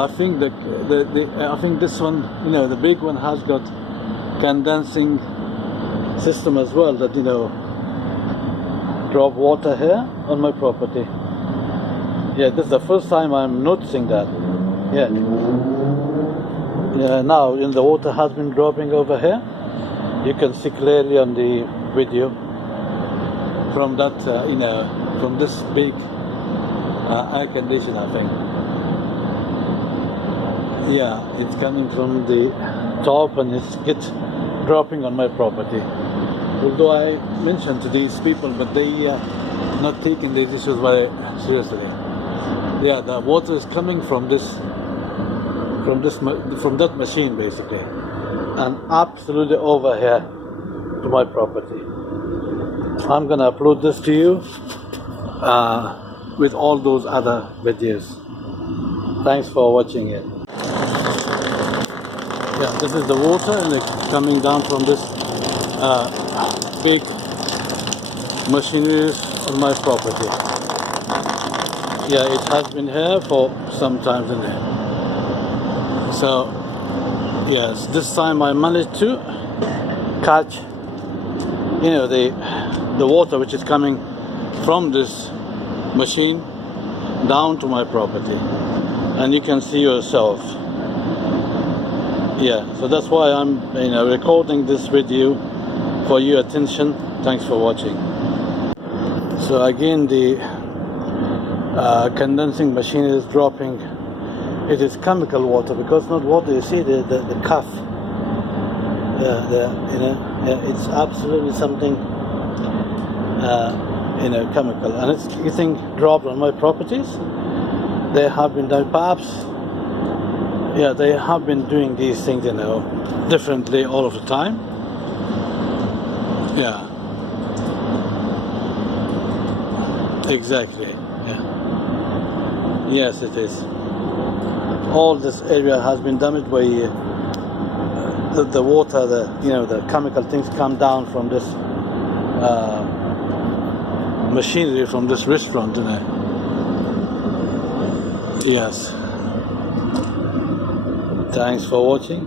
I think I think this one, the big one has got condensing system as well, that drop water here on my property. Yeah, this is the first time I'm noticing that. Yeah, now the water has been dropping over here. You can see clearly on the video from that, from this big air condition, I think. Yeah, it's coming from the top and it's dropping on my property. Although I mentioned to these people, but they not taking these issues very seriously. Yeah, the water is coming from that machine basically, and absolutely over here to my property. I'm gonna upload this to you with all those other videos. Thanks for watching it. Yeah, this is the water, and it's coming down from this big machinery on my property. Yeah, it has been here for some time in there. So yes, this time I managed to catch the water which is coming from this machine down to my property, and you can see yourself. Yeah, so that's why I'm recording this video for your attention. Thanks for watching. So again, the condensing machine is dropping. It is chemical water, because not water. You see the cuff. It's absolutely something chemical, and it's getting dropped on my properties. They have been done, perhaps. Yeah, they have been doing these things, differently all of the time. Yeah, exactly. Yeah. Yes, it is. All this area has been damaged by the water. The chemical things come down from this machinery from this restaurant. Yes. Thanks for watching.